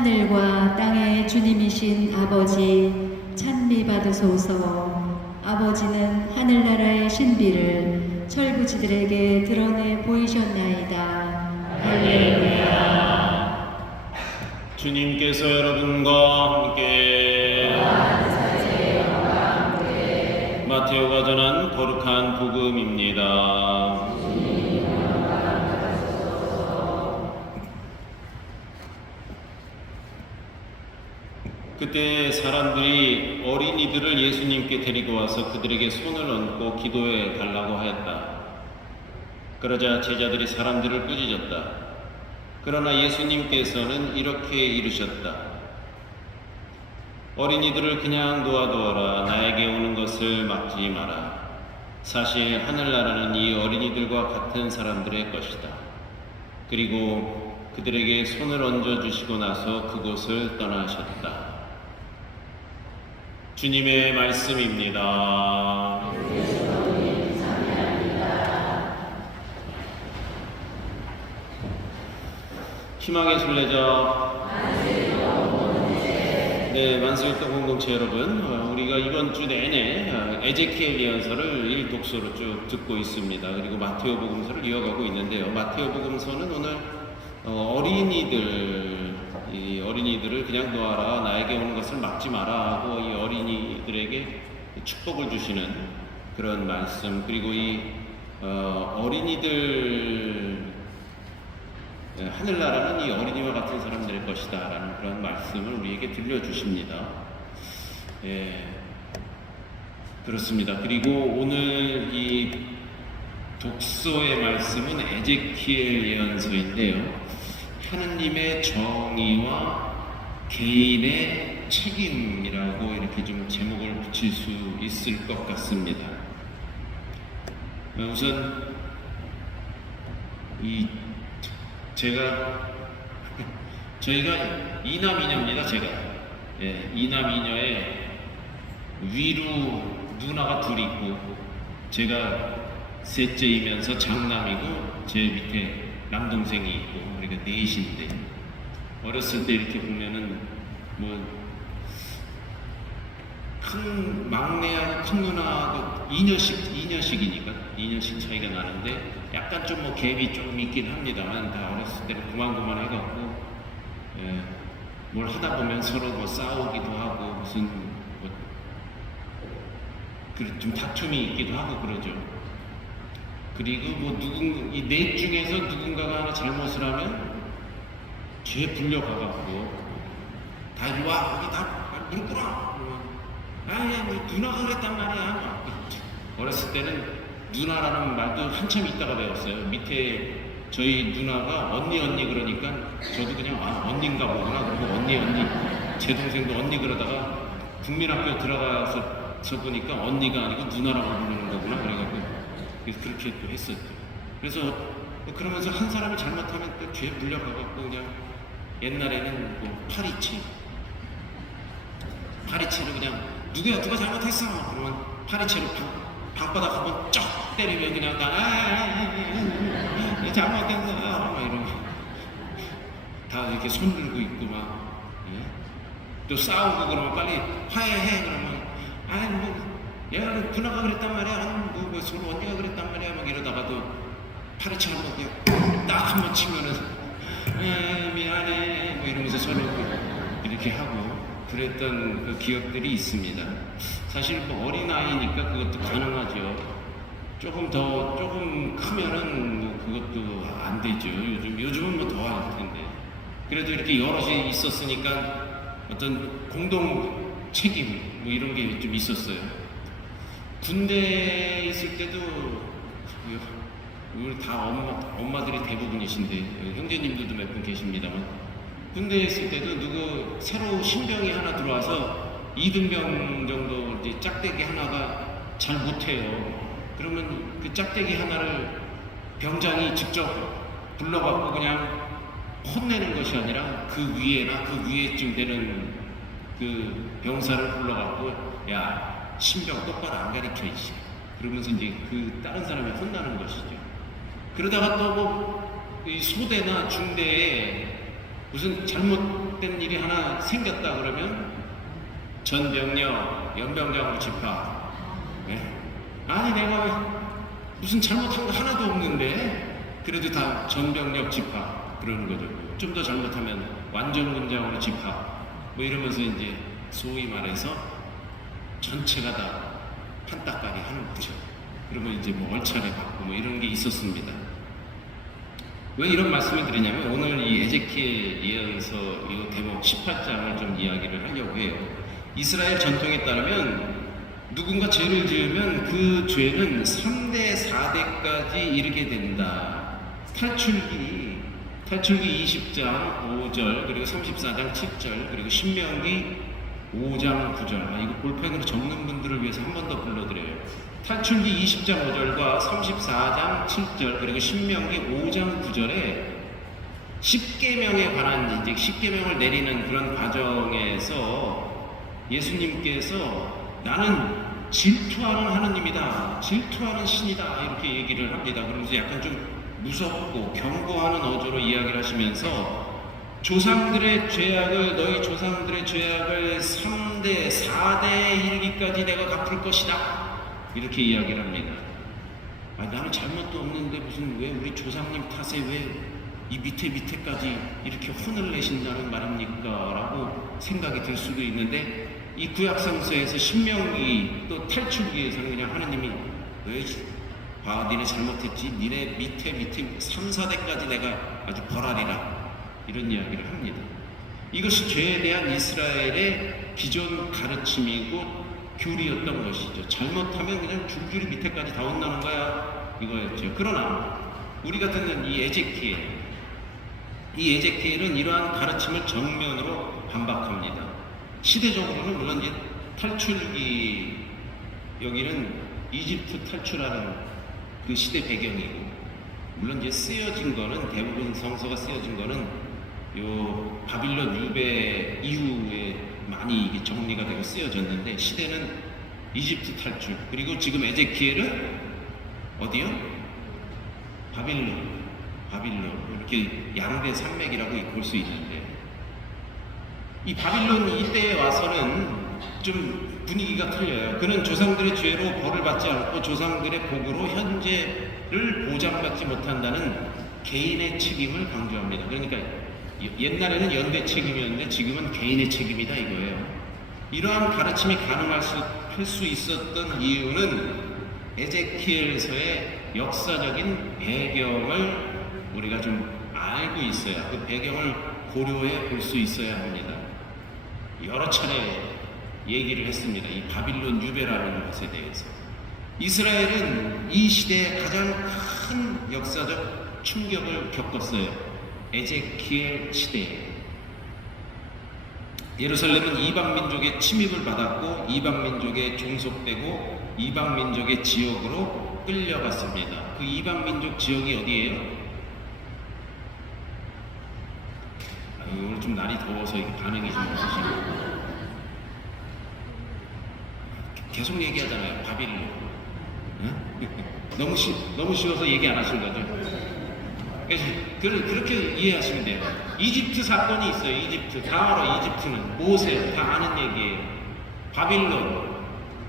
하늘과 땅의 주님이신 아버지 찬미 받으소서. 아버지는 하늘나라의 신비를 철부지들에게 드러내 보이셨나이다. 할렐루야. 주님께서 여러분과 함께 마테오가 전한 거룩한 복음입니다. 그때 사람들이 어린이들을 예수님께 데리고 와서 그들에게 손을 얹고 기도해 달라고 하였다. 그러자 제자들이 사람들을 꾸짖었다. 그러나 예수님께서는 이렇게 이르셨다. 어린이들을 그냥 놓아두어라. 나에게 오는 것을 막지 마라. 사실 하늘나라는 이 어린이들과 같은 사람들의 것이다. 그리고 그들에게 손을 얹어주시고 나서 그곳을 떠나셨다. 주님의 말씀입니다. 희망의 순례자, 만수일동 공동체 여러분, 우리가 이번 주 내내 에제키엘 예언서를 일독서로 쭉 듣고 있습니다. 그리고 마테오 복음서를 이어가고 있는데요. 마테오 복음서는 오늘 이 어린이들을 그냥 놓아라, 나에게 오는 것을 막지 마라 하고 이 어린이들에게 축복을 주시는 그런 말씀, 그리고 이 어린이들, 하늘나라는 이 어린이와 같은 사람들의 것이다 라는 그런 말씀을 우리에게 들려주십니다. 그렇습니다. 그리고 오늘 이 독서의 말씀은 에제키엘 예언서인데요, 하느님의 정의와 개인의 책임이라고 이렇게 좀 제목을 붙일 수 있을 것 같습니다. 우선 저희가 이남이녀입니다. 이남이녀의 위로 누나가 둘이 있고 제가 셋째이면서 장남이고 제 밑에 남동생이 있고 우리가 넷인데, 어렸을 때 이렇게 보면은 큰 막내하고 큰 누나하고 2년씩 차이가 나는데 약간 좀 갭이 조금 있긴 합니다만, 다 어렸을 때는 고만고만 해갖고 뭘 하다 보면 서로 싸우기도 하고 무슨 좀 다툼이 있기도 하고 그러죠. 그리고 이 넷 중에서 누군가가 하나 잘못을 하면 뒤에 불려가갖고 다 이리 와, 여기 다 무릎 꿇어. 아야, 누나가 그랬단 말이야. 어렸을 때는 누나라는 말도 한참 있다가 배웠어요. 밑에 저희 누나가 언니 그러니까 저도 그냥 언니인가 보구나 그러고 언니 제 동생도 언니 그러다가 국민학교 들어가서 보니까 언니가 아니고 누나라고 부르는 거구나 그래갖고 그렇게 또 했었죠. 그래서 그러면서 한 사람이 잘못하면 또 뒤에 불려가갖고 그냥 옛날에는 파리채로 그냥 누가 잘못했어 그러면 파리채로 방바닥 한번 쩍 때리면 그냥 다 잘못했어 막 이러고 다 이렇게 손 들고 있고 또 싸우고 그러면 빨리 화해해 그러면 얘가 누나가 그랬단 말이야, 서로 언니가 그랬단 말이야 막 이러다가도 파리채 한번 그냥 딱 한번 치면은 미안해 뭐 이러면서 서로 이렇게 하고 그랬던 그 기억들이 있습니다. 사실 어린아이니까 그것도 가능하죠. 조금 크면은 그것도 안 되죠. 요즘은 더 할 텐데. 그래도 이렇게 여럿이 있었으니까 어떤 공동 책임 이런 게 좀 있었어요. 군대에 있을 때도 우리 다 엄마들이 대부분이신데 형제님들도 몇 분 계십니다만, 군대에 있을 때도 누구 새로 신병이 하나 들어와서 2등병 정도 이제 짝대기 하나가 잘 못해요. 그러면 그 짝대기 하나를 병장이 직접 불러갖고 그냥 혼내는 것이 아니라 그 위에나 그 위에쯤 되는 그 병사를 불러갖고 야 신병 똑바로 안 가리켜 이씨 그러면서 이제 그 다른 사람이 혼나는 것이죠. 그러다가 또 이 소대나 중대에 무슨 잘못 잘못된 일이 하나 생겼다 그러면 전병력 연병장으로 집합. 네? 아니 내가 무슨 잘못한 거 하나도 없는데 그래도 다 전병력 집합 그러는 거죠. 좀 더 잘못하면 완전군장으로 집합 뭐 이러면서 이제 소위 말해서 전체가 다 판따까리 하는 거죠. 그러면 이제 뭐 얼차례 받고 뭐 이런 게 있었습니다. 왜 이런 말씀을 드리냐면 오늘 이 에제키엘 예언서 이 대목 18장을 좀 이야기를 하려고 해요. 이스라엘 전통에 따르면 누군가 죄를 지으면 그 죄는 3대 4대까지 이르게 된다. 탈출기 20장 5절 그리고 34장 7절 그리고 신명기 5장 9절. 이거 볼펜으로 적는 분들을 위해서 한 번 더 불러드려요. 탈출기 20장 5절과 34장 7절 그리고 신명기 5장 9절에 10계명에 관한 이제 10계명을 내리는 그런 과정에서 예수님께서 나는 질투하는 하느님이다, 질투하는 신이다 이렇게 얘기를 합니다. 그러면서 약간 좀 무섭고 경고하는 어조로 이야기를 하시면서 조상들의 죄악을 너희 조상들의 죄악을 3대 4대에 이르기까지 내가 갚을 것이다 이렇게 이야기를 합니다. 나는 잘못도 없는데 무슨 왜 우리 조상님 탓에 왜 이 밑에까지 이렇게 혼을 내신다는 말입니까? 라고 생각이 들 수도 있는데 이 구약성서에서 신명기 또 탈출기에서는 그냥 하느님이 왜 니네 잘못했지? 니네 밑에 3, 4대까지 내가 아주 벌하리라 이런 이야기를 합니다. 이것이 죄에 대한 이스라엘의 기존 가르침이고 교리였던 것이죠. 잘못하면 그냥 줄줄이 밑에까지 다 혼나는 거야 이거였죠. 그러나 우리가 듣는 이 에제키엘은 이러한 가르침을 정면으로 반박합니다. 시대적으로는 물론 이제 탈출기 여기는 이집트 탈출하는 그 시대 배경이고 물론 이제 쓰여진 거는 대부분 성서가 쓰여진 거는 요 바빌론 유배 이후에 많이 이게 정리가 되고 쓰여졌는데 시대는 이집트 탈출 그리고 지금 에제키엘은 어디요? 바빌론 이렇게 양대 산맥이라고 볼 수 있는데 이 바빌론 이때에 와서는 좀 분위기가 틀려요. 그는 조상들의 죄로 벌을 받지 않고 조상들의 복으로 현재를 보장받지 못한다는 개인의 책임을 강조합니다. 그러니까 옛날에는 연대 책임이었는데 지금은 개인의 책임이다 이거예요. 이러한 가르침이 가능할 수 있었던 이유는 에제키엘서의 역사적인 배경을 우리가 좀 알고 있어야 그 배경을 고려해 볼 수 있어야 합니다. 여러 차례 얘기를 했습니다. 이 바빌론 유배라는 것에 대해서. 이스라엘은 이 시대에 가장 큰 역사적 충격을 겪었어요. 에제키엘 시대에. 예루살렘은 이방 민족의 침입을 받았고 이방 민족에 종속되고 이방 민족의 지역으로 끌려갔습니다. 그 이방 민족 지역이 어디예요? 오늘 좀 날이 더워서 이게 반응이 좀 없으시네요. 계속 얘기하잖아요. 바빌론. 너무 쉬워서 얘기 안 하신 거죠? 그래서 그렇게 이해하시면 돼요. 이집트 사건이 있어요. 이집트. 다 알아. 이집트는. 모세. 다 아는 얘기예요.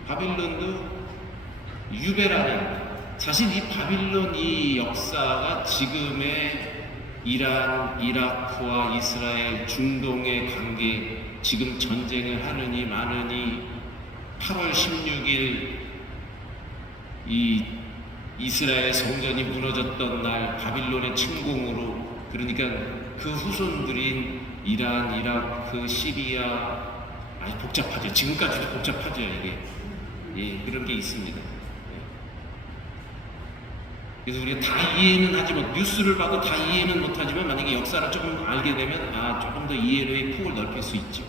바빌론도 유배라는. 사실 이 바빌론 이 역사가 지금의 이란, 이라크와 이스라엘, 중동의 관계, 지금 전쟁을 하느니 마느니 8월 16일 이 이스라엘 성전이 무너졌던 날 바빌론의 침공으로 그러니까 그 후손들인 이란, 이라크, 시리아 아주 복잡하죠. 지금까지도 복잡하죠. 이게 그런 게 있습니다. 그래서 우리가 다 이해는 하지 못, 뉴스를 봐도 다 이해는 못하지만 만약에 역사를 조금 알게 되면 조금 더 이해의 폭을 넓힐 수 있죠.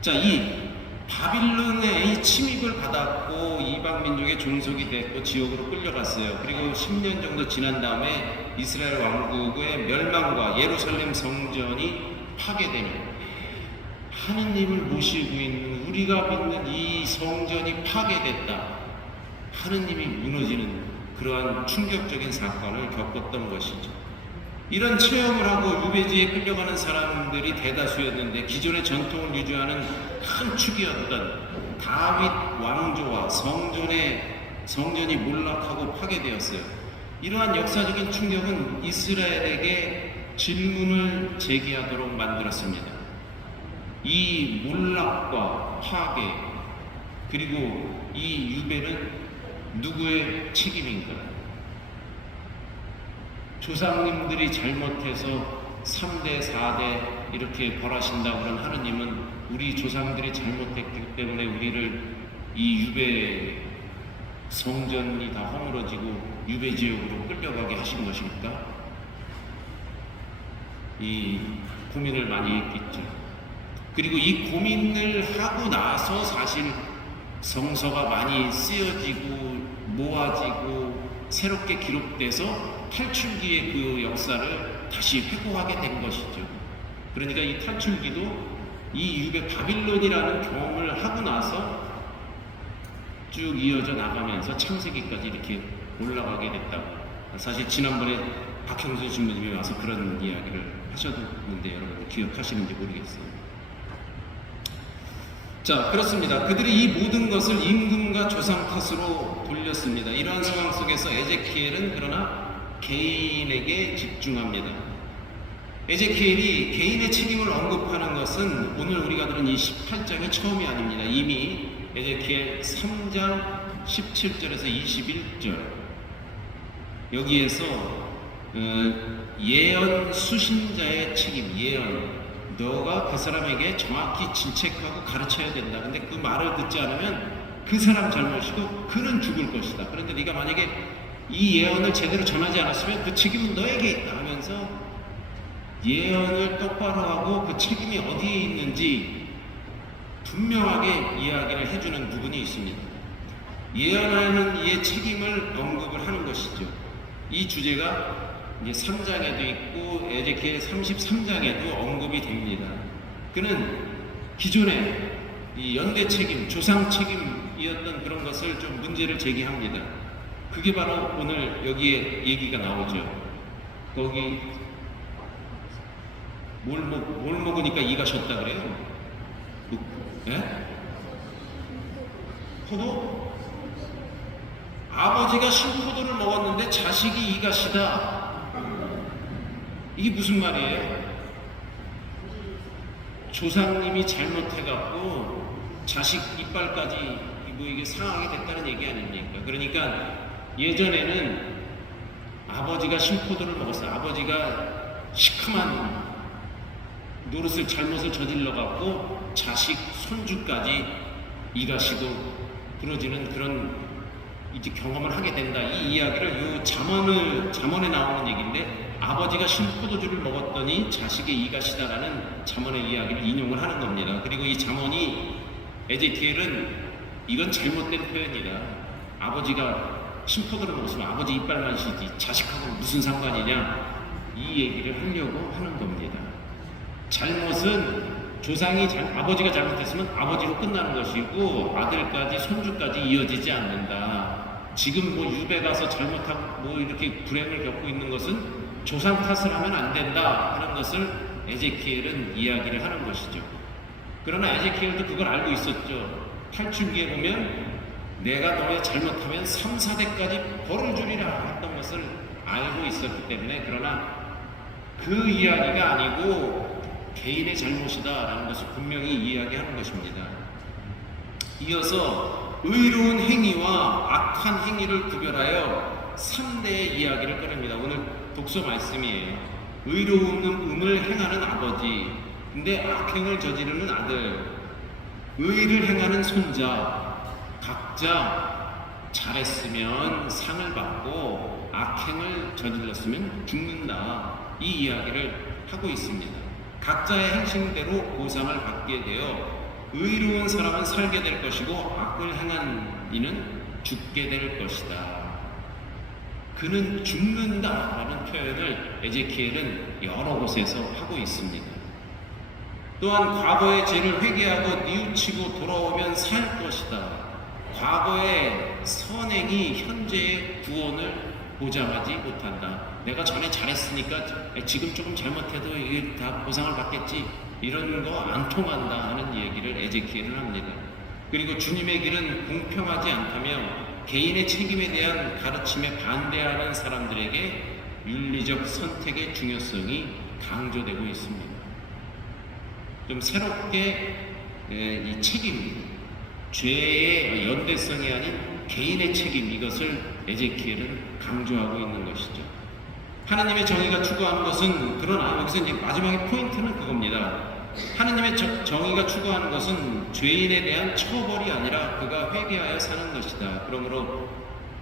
자, 이 바빌론의 이 침입을 받았고 이방 민족의 종속이 됐고 지옥으로 끌려갔어요. 그리고 10년 정도 지난 다음에 이스라엘 왕국의 멸망과 예루살렘 성전이 파괴되며 하느님을 모시고 있는 우리가 믿는 이 성전이 파괴됐다. 하느님이 무너지는 그러한 충격적인 사건을 겪었던 것이죠. 이런 체험을 하고 유배지에 끌려가는 사람들이 대다수였는데 기존의 전통을 유지하는 큰 축이었던 다윗 왕조와 성전이 몰락하고 파괴되었어요. 이러한 역사적인 충격은 이스라엘에게 질문을 제기하도록 만들었습니다. 이 몰락과 파괴 그리고 이 유배는 누구의 책임인가? 조상님들이 잘못해서 3대, 4대 이렇게 벌하신다고 그런 하느님은 우리 조상들이 잘못했기 때문에 우리를 이 유배 성전이 다 허물어지고 유배 지역으로 끌려가게 하신 것입니까? 이 고민을 많이 했겠죠. 그리고 이 고민을 하고 나서 사실 성서가 많이 쓰여지고 모아지고 새롭게 기록돼서 탈출기의 그 역사를 다시 회고하게 된 것이죠. 그러니까 이 탈출기도 이 유배 바빌론이라는 경험을 하고 나서 쭉 이어져 나가면서 창세기까지 이렇게 올라가게 됐다고. 사실 지난번에 박형수 신부님이 와서 그런 이야기를 하셨는데 여러분 기억하시는지 모르겠어요. 자, 그렇습니다. 그들이 이 모든 것을 임금과 조상 탓으로 돌렸습니다. 이러한 상황 속에서 에제키엘은 그러나 개인에게 집중합니다. 에제키엘이 개인의 책임을 언급하는 것은 오늘 우리가 들은 이 18장의 처음이 아닙니다. 이미 에제키엘 3장 17절에서 21절 여기에서 예언 수신자의 책임, 예언 너가 그 사람에게 정확히 질책하고 가르쳐야 된다. 근데 그 말을 듣지 않으면 그 사람 잘못이고 그는 죽을 것이다. 그런데 네가 만약에 이 예언을 제대로 전하지 않았으면 그 책임은 너에게 있다 하면서 예언을 똑바로 하고 그 책임이 어디에 있는지 분명하게 이야기를 해주는 부분이 있습니다. 예언하는 이의 책임을 언급을 하는 것이죠. 이 주제가 이제 3장에도 있고 에제키엘 33장에도 언급이 됩니다. 그는 기존의 이 연대 책임, 조상 책임이었던 그런 것을 좀 문제를 제기합니다. 그게 바로 오늘 여기에 얘기가 나오죠. 거기 뭘 먹으니까 이가 셨다 그래요? 예? 포도? 아버지가 신포도를 먹었는데 자식이 이가 시다. 이게 무슨 말이에요? 조상님이 잘못해갖고 자식 이빨까지 뭐 이게 상하게 됐다는 얘기 아닙니까? 그러니까 예전에는 아버지가 신포도를 먹었어요. 아버지가 시큼한 노릇을 잘못을 저질러갖고 자식 손주까지 이가 시고 부러지는 그런 이제 경험을 하게 된다. 이 이야기를 요 잠언에 나오는 얘기인데 아버지가 신포도주를 먹었더니 자식의 이가 시다라는 잠언의 이야기를 인용을 하는 겁니다. 그리고 이 잠언이 에제키엘은 이건 잘못된 표현이다. 아버지가 신포도를 먹었으면 아버지 이빨만 시지 자식하고 무슨 상관이냐 이 얘기를 하려고 하는 겁니다. 잘못은 아버지가 잘못했으면 아버지로 끝나는 것이고 아들까지 손주까지 이어지지 않는다. 지금 뭐 유배 가서 잘못하고 뭐 이렇게 불행을 겪고 있는 것은 조상 탓을 하면 안 된다 하는 것을 에제키엘은 이야기를 하는 것이죠. 그러나 에제키엘도 그걸 알고 있었죠. 탈출기에 보면 내가 너의 잘못하면 3, 4대까지 벌을 주리라 했던 것을 알고 있었기 때문에 그러나 그 이야기가 아니고 개인의 잘못이다 라는 것을 분명히 이야기하는 것입니다. 이어서 의로운 행위와 악한 행위를 구별하여 3대의 이야기를 꺼냅니다. 오늘 독서 말씀이에요. 의로움을 행하는 아버지, 근데 악행을 저지르는 아들, 의를 행하는 손자, 각자 잘했으면 상을 받고 악행을 저질렀으면 죽는다. 이 이야기를 하고 있습니다. 각자의 행실대로 보상을 받게 되어 의로운 사람은 살게 될 것이고 악을 행한 이는 죽게 될 것이다. 그는 죽는다라는 표현을 에제키엘은 여러 곳에서 하고 있습니다. 또한 과거의 죄를 회개하고 뉘우치고 돌아오면 살 것이다. 과거의 선행이 현재의 구원을 보장하지 못한다. 내가 전에 잘했으니까 지금 조금 잘못해도 이게 다 보상을 받겠지, 이런 거 안 통한다 하는 얘기를 에제키엘은 합니다. 그리고 주님의 길은 공평하지 않다며 개인의 책임에 대한 가르침에 반대하는 사람들에게 윤리적 선택의 중요성이 강조되고 있습니다. 좀 새롭게 이 책임, 죄의 연대성이 아닌 개인의 책임, 이것을 에제키엘은 강조하고 있는 것이죠. 하나님의 정의가 추구하는 것은, 그러나 여기서 이제 마지막에 포인트는 그겁니다. 하나님의 정의가 추구하는 것은 죄인에 대한 처벌이 아니라 그가 회개하여 사는 것이다. 그러므로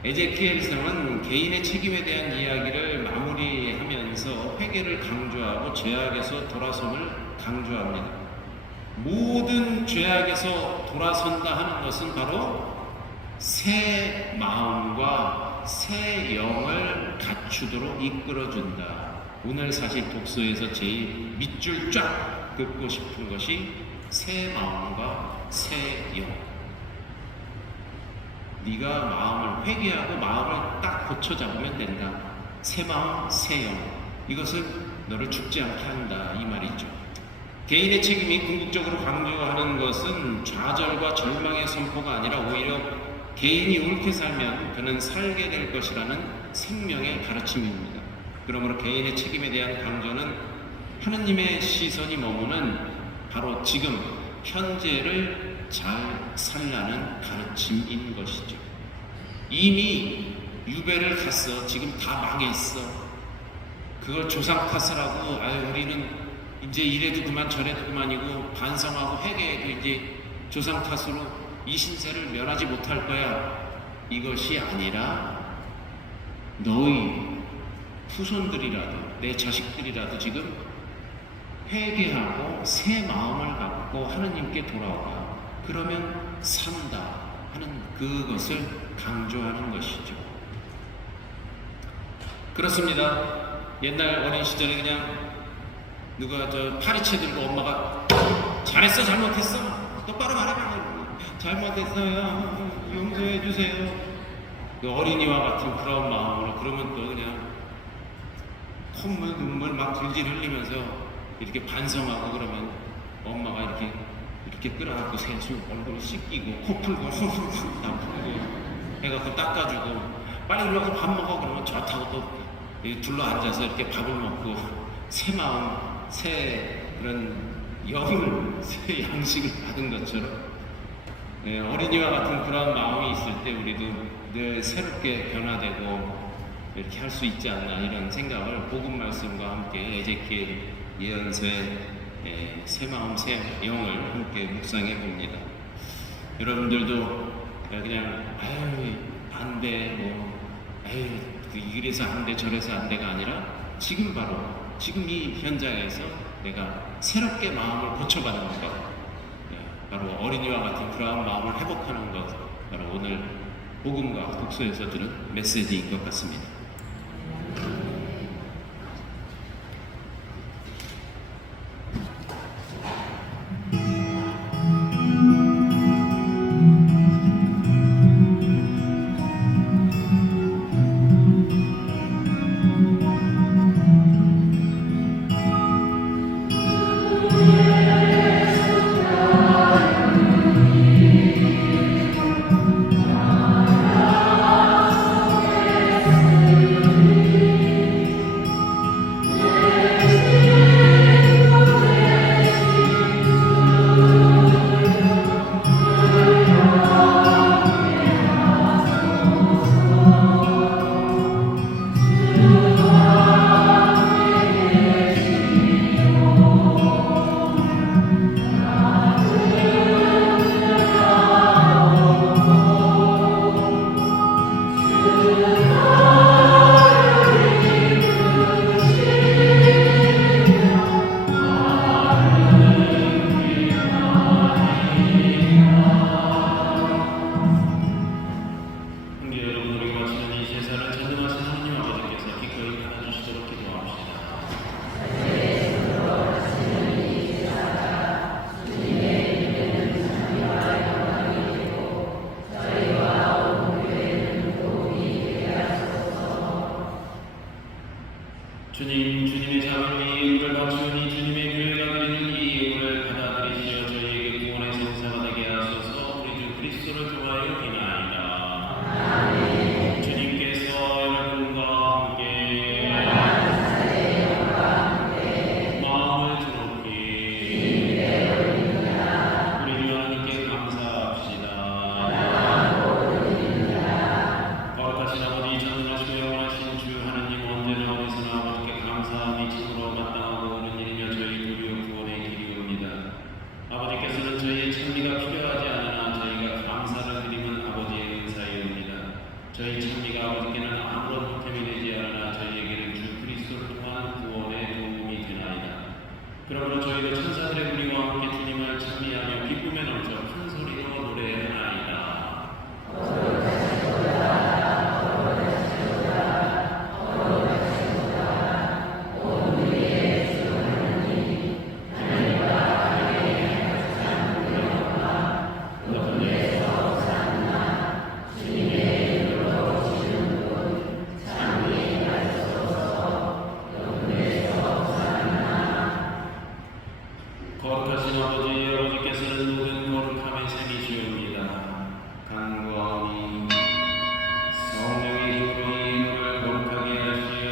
에제키엘서는 개인의 책임에 대한 이야기를 마무리하면서 회개를 강조하고 죄악에서 돌아섬을 강조합니다. 모든 죄악에서 돌아선다 하는 것은 바로 새 마음과 새 영을 갖추도록 이끌어준다. 오늘 사실 독서에서 제일 밑줄 쫙 긋고 싶은 것이 새 마음과 새 영. 네가 마음을 회개하고 마음을 딱 고쳐 잡으면 된다. 새 마음, 새 영. 이것을 너를 죽지 않게 한다, 이 말이죠. 개인의 책임이 궁극적으로 강조하는 것은 좌절과 절망의 선포가 아니라 오히려 개인이 옳게 살면 그는 살게 될 것이라는 생명의 가르침입니다. 그러므로 개인의 책임에 대한 강조는 하느님의 시선이 머무는 바로 지금 현재를 잘 살라는 가르침인 것이죠. 이미 유배를 갔어. 지금 다 망했어. 그걸 조상 탓을 하고 우리는 이제 이래도 그만 저래도 그만이고 반성하고 회개해도 이제 조상 탓으로 이 신세를 면하지 못할 거야. 이것이 아니라 너희 후손들이라도 내 자식들이라도 지금 회개하고 새 마음을 갖고 하느님께 돌아오라. 그러면 산다 하는 그것을 강조하는 것이죠. 그렇습니다. 옛날 어린 시절에 그냥 누가 파리채 들고 엄마가 잘했어 잘못했어 똑바로 말해봐, 잘못했어요 용서해 주세요, 그 어린이와 같은 그런 마음으로, 그러면 또 그냥 콧물 눈물 막 질질 흘리면서 이렇게 반성하고, 그러면 엄마가 이렇게 끌어안고 세수 얼굴 씻기고 코 풀고 다 풀고 해갖고 닦아주고 빨리 일어나서 밥 먹어 그러면 좋다고 또 둘러 앉아서 이렇게 밥을 먹고 새 마음, 새 그런 영을, 새 양식을 받은 것처럼 어린이와 같은 그런 마음이 있을 때 우리도 늘 새롭게 변화되고 이렇게 할 수 있지 않나, 이런 생각을 복음 말씀과 함께 에제키엘 예언서의 새 마음 새 영을 함께 묵상해 봅니다. 여러분들도 그냥 안돼 이래서 안돼 저래서 안돼가 아니라 지금 바로 지금 이 현장에서 내가 새롭게 마음을 고쳐가는 것, 바로 어린이와 같은 그러한 마음을 회복하는 것, 바로 오늘 복음과 독서에서 들은 메시지인 것 같습니다. 하늘에서 천사들의 무리와 함께 주님을 찬미하며 기쁨에 넘쳐 큰 소리로 노래하나이다. 거룩하신 아버지께서는 모든 거룩함의 셈이시옵니다. 간구하오니 성령의 힘으로 이 이름을 거룩하게 하시어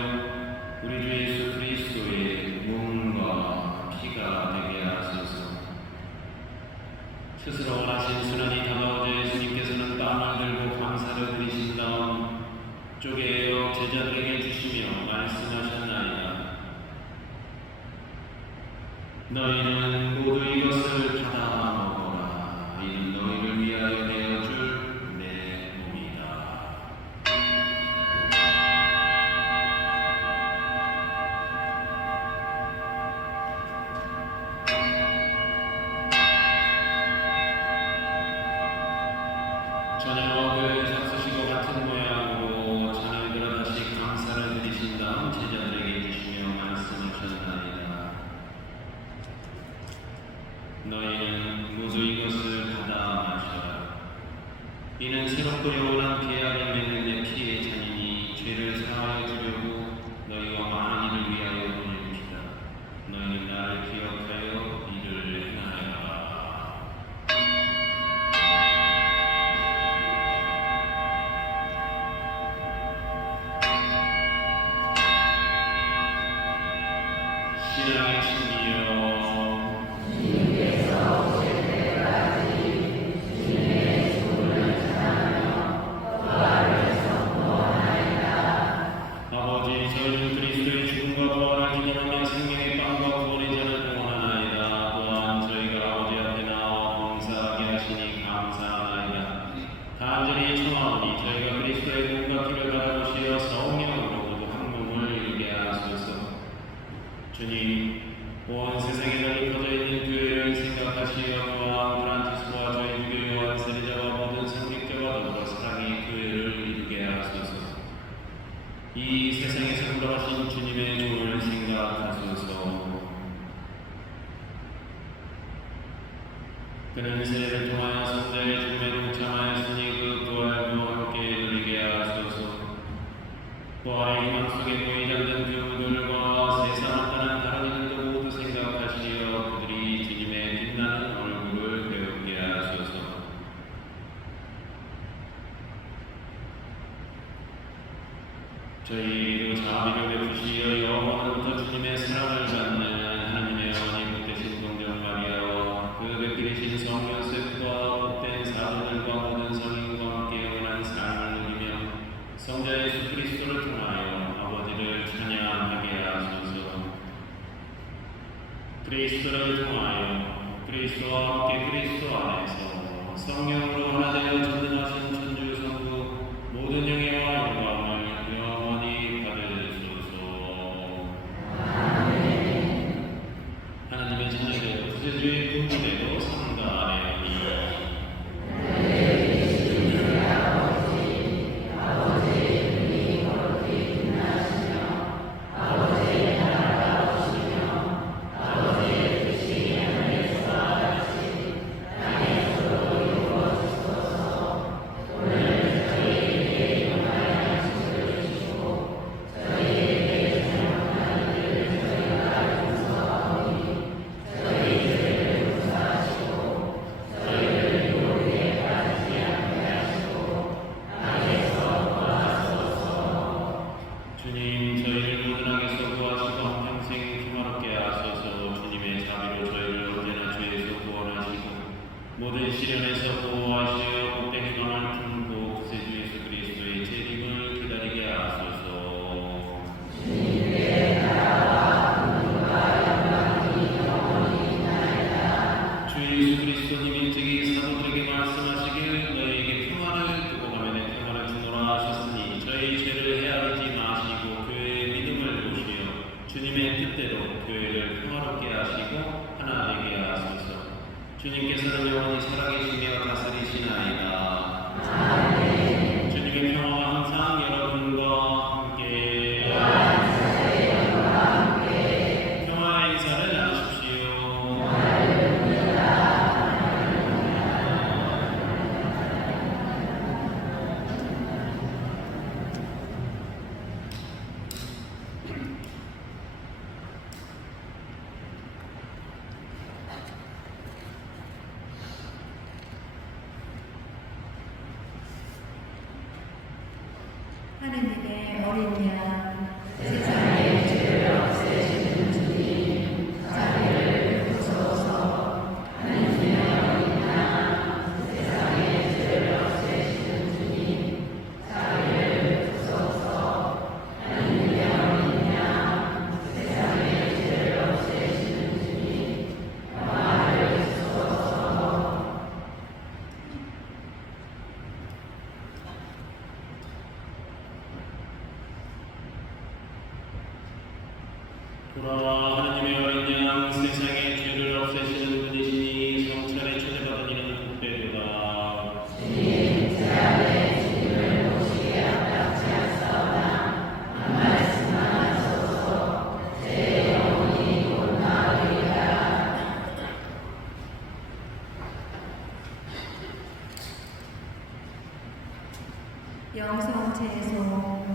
우리 주 예수 그리스도의 몸과 피가 되게 하소서. 스스로 원하신 순환이 다가오자 예수님께서는 빵을 들고 감사를 드리신 다음 쪼개어 제자들에게 주시며 말씀하셨나이다. 너희는 모두 이것을 받아 먹어라. 이는 너희를 위하여 내어줄 내 몸이다. 저녁 교회에서 쓰시고 같은 모양으로 잔을 들어 다시 감사를 드리신 다음 제자들에게 주시며 말씀하셨나이다. 너희는 모두 이것을 받아 마셔라. 이는 새롭고 영원한 계약을 맺는 내 피의 잔이니 죄를 사하여 주려고 너희와 많은 이를 위하여 흘릴 피다. 너희는 나를 기억하여 이를 행하여라. 신앙의 신이여, 아버지, 저희는 그리스도의 죽음과 부활을 기념하며 생명의 빵과 구원의 잔을 공헌하나이다. 또한 저희가 아버지 앞에 나와 봉사하게 하시니 감사하나이다. 간절히 청하오니 저희가 그리스도의 몸과 피를 받아보시어 성령으로 모두 한 몸을 이루게 하소서. 주님, 온 세상에 널리 퍼져 있는 교회를 생각하시어 또한 프란치스코와 저희 주교 요한 세례자와 모든 성직자와 더불어 사랑의 교회를 이루게 하소서. 이 세상에서 돌아가신 주님의 종을 생각하소서. 그는 세례를 통하여 성자의 죽음에 동참하였으니 그 부활도 함께 누리게 하소서. 부활의 희망 속에 보이지 않는 교우들과 세상을 떠난 다른 이들도 모두 생각하시어 그들이 주님의 빛나는 얼굴을 배우게 하소서. 저희로 자비를 베푸시어 영원부터 주님의 사랑을 받는 하나님의 어머니 복되신 동정 마리아와 그 뵙기되신 성요셉과 복된 사도들과 모든 성인과 함께 영원한 삶을 누리며 성자 예수 그리스도를 통하여 아버지를 찬양하게 하소서. 그리스도를 통하여 그리스도와 함께 그리스도 안에서 성령으로 하나 되어 전능하신 천주 성부 모든 영예와 영광을 영원히 받으소서. 하나님의 자녀들 구세주의 분부대로 성가하리니 주님, 저희를 모든 악에서 구하시고 한평생 평화롭게 하소서. 주님의 자비로 저희를 언제나 죄에서 구원하시고 모든 시련에서 보호하시어 복된 희망을 품고 구세주 예수 그리스도의 재림을 기다리게 하소서. 주 예수 그리스도님이 저기 사도들에게 말씀하시길 너희에게 평화를 두고 가면 내 평화를 주노라 하셨으니 저희 죄를 헤아리지 마시고 교회의 믿음을 보시어 주님의 뜻대로 교회를 평화롭게 하시고 하나 주님께서는 영원히 살아계시며 다스리시나이다. 주님의 평화가 항상 여러분과 함께 평화의 인사를 나누십시오. 하느님의 어린 양, 세상의 죄를 없애시는 주님, 자비를 베푸소서. 하느님의 어린 양, 세상의 죄를 없애시는 주님, 자비를 베푸소서. 하느님의 어린 양, 세상의 죄를 없애시는 주님, 평화를 주소서. 돌아와 하느님의 어린 양 세상의 죄를 없애시는 분이시니 성찬에 초대받은 이는 복되도다. 주님, 제 안에 주님을 모시게 합당치 않사오나 한 말씀만 하소서. 제 영혼이 곧 나으리이다. 영성체에서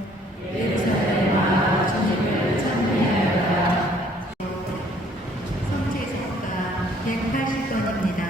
예루살렘아 주님을 찬미하여라. 성체성가 180번입니다.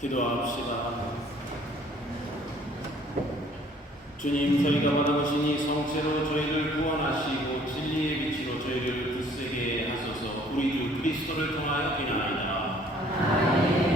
기도합시다. 주님, 저희가 받아보신 이 성체로 저희를 구원하시고 진리의 빛으로 저희를 굳세게 하소서. 우리 주 그리스도를 통하여 비나이다.